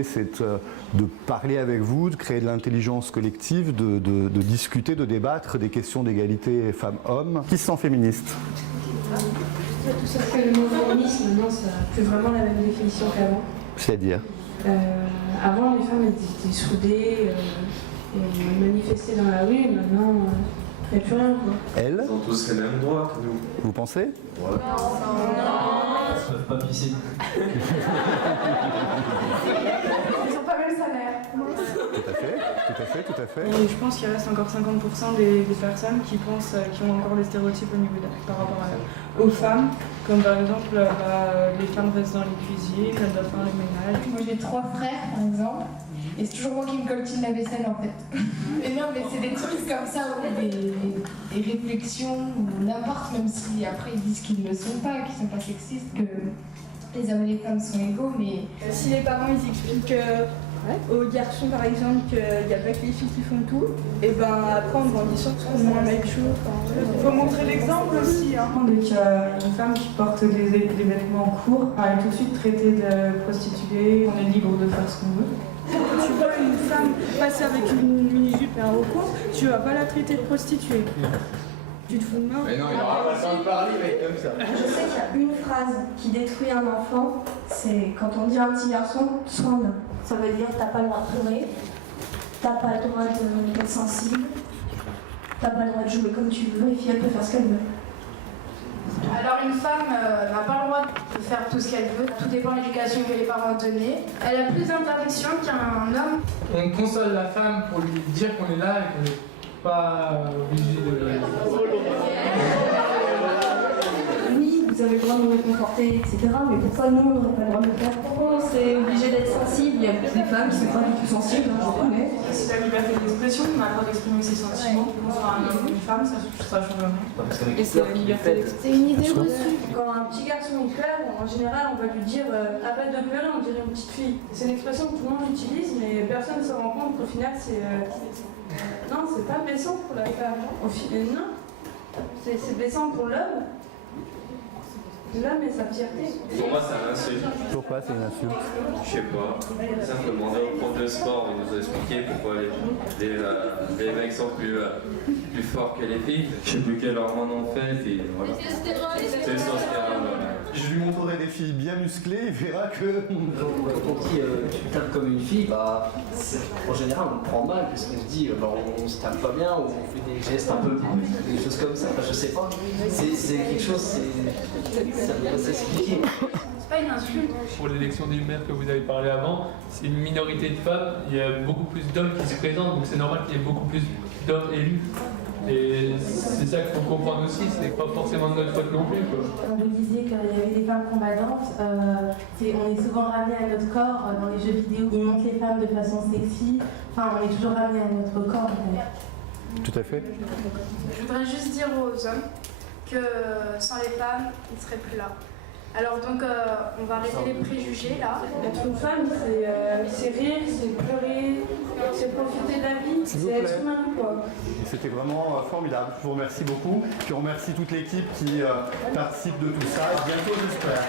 L'idée, c'est de parler avec vous, de créer de l'intelligence collective, de discuter, de débattre des questions d'égalité femmes-hommes. Qui se sent féministe? Tout ça, que le mot féminisme, maintenant, ça n'a plus vraiment la même définition qu'avant. C'est-à-dire avant, les femmes étaient soudées et manifestaient dans la rue, maintenant, il n'y a plus rien. Quoi. Elles? Ils ont tous les mêmes droits que nous. Vous pensez? Ouais. Ils ne peuvent pas pisser. Ils n'ont pas le même salaire. Tout à fait, tout à fait, tout à fait. Et je pense qu'il reste encore 50% des personnes qui pensent, qui ont encore des stéréotypes au niveau par rapport aux femmes, comme par exemple les femmes restent dans les cuisines, elles doivent faire le ménage. Moi j'ai 3 frères par exemple, et c'est toujours moi qui me coltine la vaisselle en fait. Mais non, mais c'est des trucs comme ça, des réflexions ou n'importe, même si après ils disent qu'ils ne le sont pas, qu'ils ne sont pas sexistes, que les hommes et les femmes sont égaux, mais... Si les parents ils expliquent aux garçons par exemple qu'il n'y a pas que les filles qui font tout, et ben après en grandissant ils seront moins macho. Il faut montrer l'exemple aussi. Dès qu'il y a une femme qui porte des vêtements courts, elle est tout de suite traitée de prostituée, on est libre de faire ce qu'on veut. Tu vois une femme passer avec une mini-jupe et un haut court, tu vas pas la traiter de prostituée. Tu te fous de moi? Mais non, il n'aura pas le temps de parler, mec, comme ça. Je sais qu'il y a une phrase qui détruit un enfant, c'est quand on dit à un petit garçon, sois un homme. Ça veut dire t'as pas le droit de pleurer, t'as pas le droit d'être sensible, t'as pas le droit de jouer comme tu veux, les filles elles peuvent faire ce qu'elles veulent. Alors une femme n'a pas le droit de faire tout ce qu'elle veut, tout dépend de l'éducation que les parents ont donnée. Elle a plus d'interdictions qu'un homme. On console la femme pour lui dire qu'on est là et qu'on n'est pas obligé de... Oui, vous avez le droit de nous réconforter, etc. Mais pourquoi nous, on n'aurait pas le droit de le faire? Pourquoi on s'est obligé d'être sensible? Il y a des femmes qui sont pas du tout sensibles, hein, je reconnais. C'est la liberté d'expression, on a le droit d'exprimer ses sentiments, qu'on soit un homme ou une femme, ça change rien. Et c'est la liberté d'expression. C'est une idée reçue. Quand un petit garçon il pleure, en général, on va lui dire arrête de pleurer, on dirait une petite fille. C'est une expression que tout le monde utilise, mais personne ne se rend compte qu'au final, c'est. Non, c'est pas blessant pour la femme. Au final, non. C'est blessant pour l'homme. L'homme et sa fierté. Pour moi, c'est un insulte. Pourquoi c'est une insulte? Je sais pas. Simplement, au prof de sport, il nous a expliqué pourquoi les mecs sont plus forts que les filles. Je sais plus quelle hormone on fait, et voilà. C'est le testostérone, voilà. Je lui montrerai des filles bien musclées, il verra que... Quand on dit tu tapes comme une fille, bah, en général on le prend mal parce qu'on se dit bah, on se tape pas bien ou on fait des gestes un peu, des choses comme ça, enfin, je sais pas. C'est quelque chose, ça doit s'expliquer. C'est pas une insulte. Pour l'élection des maires que vous avez parlé avant, c'est une minorité de femmes, il y a beaucoup plus d'hommes qui se présentent, donc c'est normal qu'il y ait beaucoup plus d'hommes élus. Et c'est ça qu'il faut comprendre aussi, c'est pas forcément de notre faute non plus. Quand vous disiez qu'il y avait des femmes combattantes, on est souvent ramené à notre corps dans les jeux vidéo. Ils montrent les femmes de façon sexy. Enfin, on est toujours ramené à notre corps. Tout à fait. Je voudrais juste dire aux hommes que sans les femmes, ils ne seraient plus là. Alors donc, on va arrêter les préjugés là. Être une femme, c'est rire, c'est pleurer, c'est profiter de la vie, c'est être humain, quoi. C'était vraiment formidable. Je vous remercie beaucoup. Puis on remercie toute l'équipe qui participe de tout ça. À bientôt, j'espère.